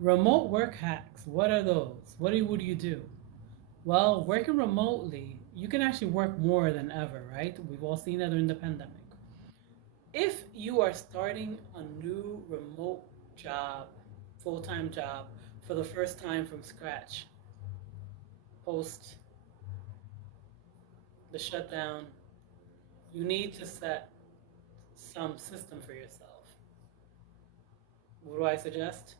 Remote work hacks. What are those? What do you do? Well, working remotely, you can actually work more than ever, right? We've all seen that during the pandemic. If you are starting a new remote job, full time job, for the first time from scratch, post the shutdown, you need to set some system for yourself. What do I suggest?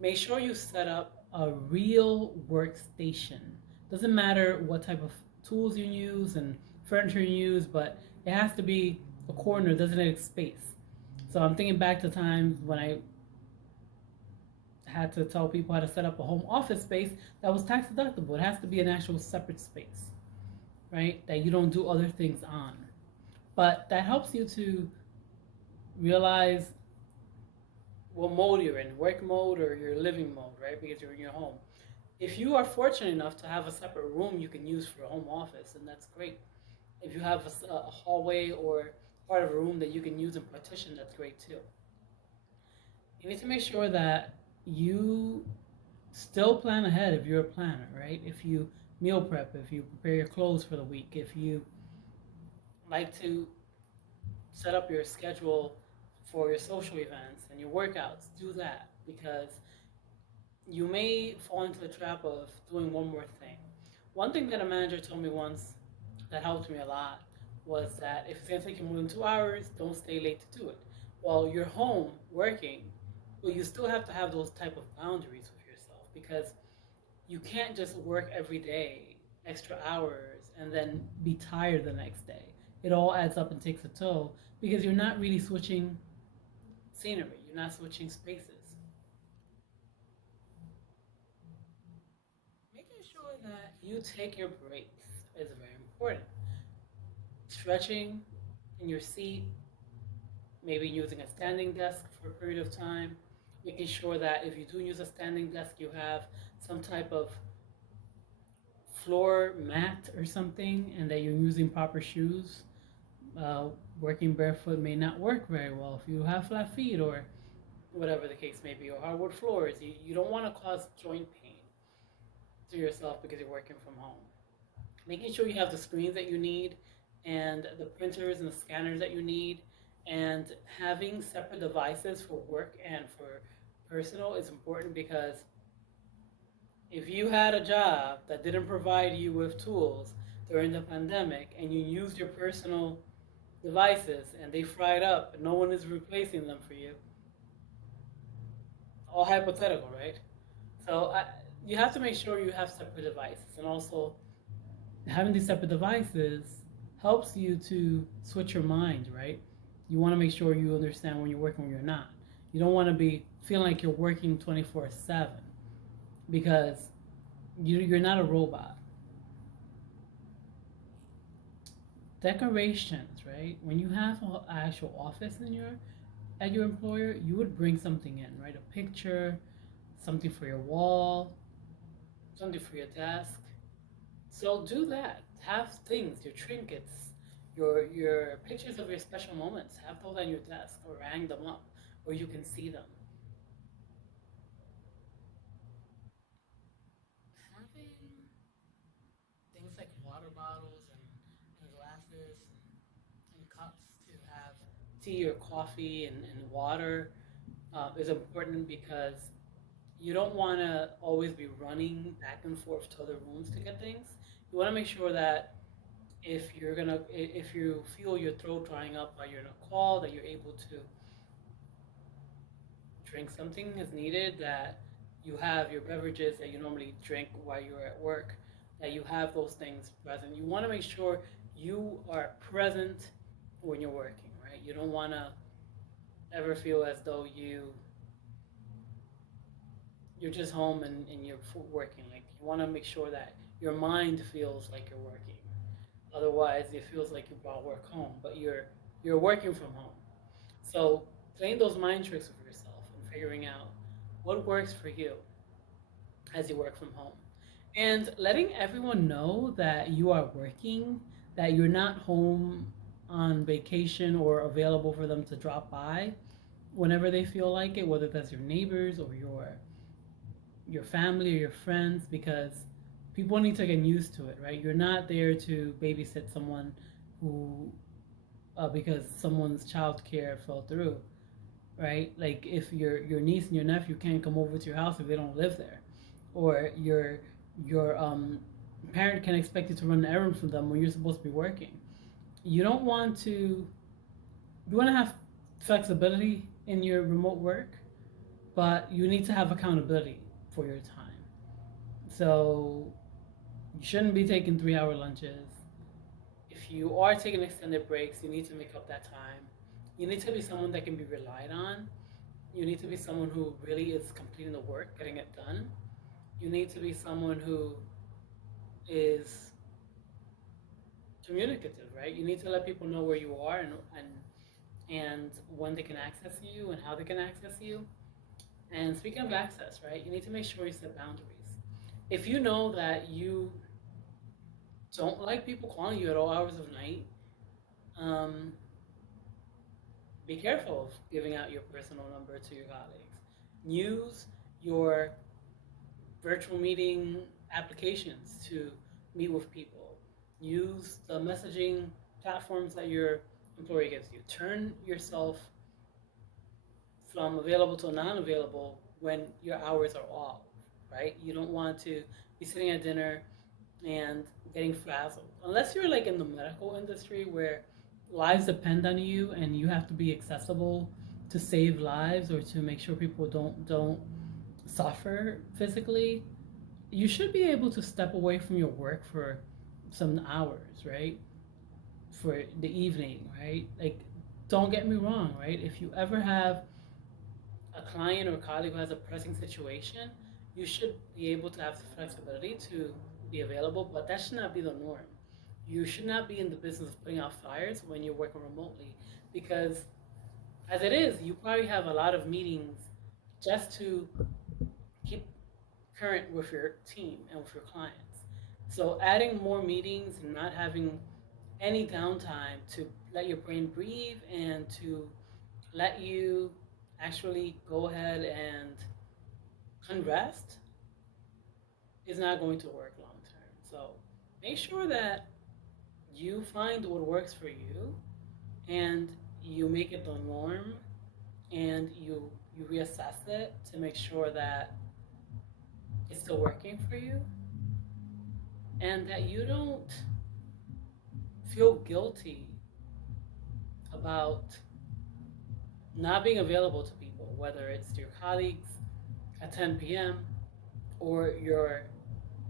Make sure you set up a real workstation. Doesn't matter what type of tools you use and furniture you use, but it has to be a corner designated space. So I'm thinking back to times when I had to tell people how to set up a home office space that was tax deductible. It has to be an actual separate space, right? That you don't do other things on. But that helps you to realize what mode you're in, work mode or your living mode, right? Because you're in your home. If you are fortunate enough to have a separate room you can use for a home office, then that's great. If you have a hallway or part of a room that you can use and partition, that's great too. You need to make sure that you still plan ahead if you're a planner, right? If you meal prep, if you prepare your clothes for the week, if you like to set up your schedule for your social events and your workouts, do that because you may fall into the trap of doing one more thing. One thing that a manager told me once that helped me a lot was that if it's going to take you more than 2 hours, don't stay late to do it. Well, you're home working, but you still have to have those type of boundaries with yourself because you can't just work every day extra hours and then be tired the next day. It all adds up and takes a toll because you're not really switching scenery, you're not switching spaces. Making sure that you take your breaks is very important. Stretching in your seat, maybe using a standing desk for a period of time, making sure that if you do use a standing desk, you have some type of floor mat or something and that you're using proper shoes. Uh, Working barefoot may not work very well if you have flat feet or whatever the case may be, or hardwood floors. You don't want to cause joint pain to yourself because you're working from home. Making sure you have the screens that you need and the printers and the scanners that you need, and having separate devices for work and for personal is important because if you had a job that didn't provide you with tools during the pandemic and you used your personal devices and they fried up and no one is replacing them for you, all hypothetical, right? So you have to make sure you have separate devices, and also having these separate devices helps you to switch your mind, right? You want to make sure you understand when you're working, when you're not. You don't want to be feeling like you're working 24/7 because you're not a robot. Decorations, right? When you have an actual office in your at your employer, you would bring something in, right? A picture, something for your wall, something for your desk. So do that. Have things, your trinkets, your pictures of your special moments. Have those on your desk or hang them up where you can see them. Having things like water bottles and glasses and cups to have tea or coffee and water is important because you don't want to always be running back and forth to other rooms to get things. You want to make sure that if you feel your throat drying up while you're in a call, that you're able to drink something as needed, that you have your beverages that you normally drink while you're at work, that you have those things present. You want to make sure you are present when you're working, right? You don't want to ever feel as though you're just home and you're working. Like you want to make sure that your mind feels like you're working. Otherwise, it feels like you brought work home, but you're working from home. So playing those mind tricks with yourself and figuring out what works for you as you work from home, and letting everyone know that you are working, that you're not home on vacation or available for them to drop by whenever they feel like it, whether that's your neighbors or your your family or your friends, because people need to get used to it, right? You're not there to babysit someone who because someone's child care fell through, right? Like if your niece and your nephew can't come over to your house if they don't live there, or your parent can expect you to run an errand for them when you're supposed to be working. You don't want to. You want to have flexibility in your remote work, but you need to have accountability for your time. So you shouldn't be taking 3 hour lunches. If you are taking extended breaks, you need to make up that time. You need to be someone that can be relied on. You need to be someone who really is completing the work, getting it done. You need to be someone who is communicative, right? You need to let people know where you are and when they can access you and how they can access you. And speaking of access, right, you need to make sure you set boundaries. If you know that you don't like people calling you at all hours of night, um, be careful of giving out your personal number to your colleagues. Use your virtual meeting applications to meet with people. Use the messaging platforms that your employer gives you. Turn yourself from available to non-available when your hours are off, right? You don't want to be sitting at dinner and getting frazzled. Unless you're like in the medical industry where lives depend on you and you have to be accessible to save lives or to make sure people don't suffer physically, you should be able to step away from your work for some hours, right? For the evening, right? Like, don't get me wrong, right? If you ever have a client or a colleague who has a pressing situation, you should be able to have the flexibility to be available, but that should not be the norm. You should not be in the business of putting out fires when you're working remotely, because as it is, you probably have a lot of meetings just to keep current with your team and with your clients. So adding more meetings and not having any downtime to let your brain breathe and to let you actually go ahead and rest is not going to work long term. So make sure that you find what works for you and you make it the norm and you reassess it to make sure that it's still working for you and that you don't feel guilty about not being available to people, whether it's to your colleagues at 10 p.m. or your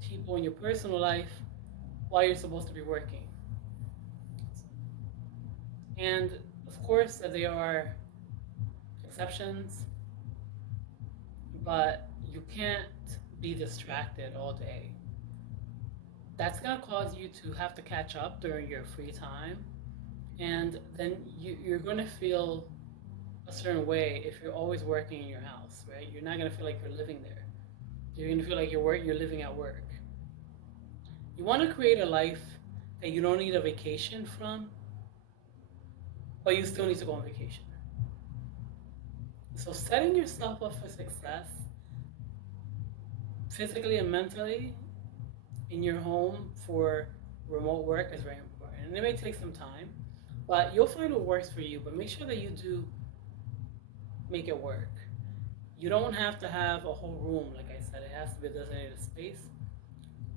people in your personal life while you're supposed to be working. And of course, there are exceptions, but you can't be distracted all day. That's gonna cause you to have to catch up during your free time, and then you're gonna feel a certain way if you're always working in your house, right? You're not gonna feel like you're living there. You're gonna feel like you're living at work. You want to create a life that you don't need a vacation from, but you still need to go on vacation. So setting yourself up for success physically and mentally in your home for remote work is very important. And it may take some time, but you'll find what works for you. But make sure that you do make it work. You don't have to have a whole room, like I said. It has to be a designated space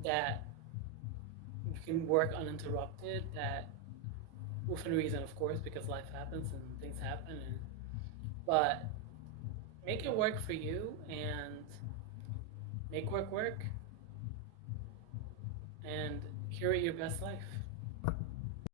that you can work uninterrupted, that within reason, of course, because life happens and things happen. But make it work for you and make work work and curate your best life.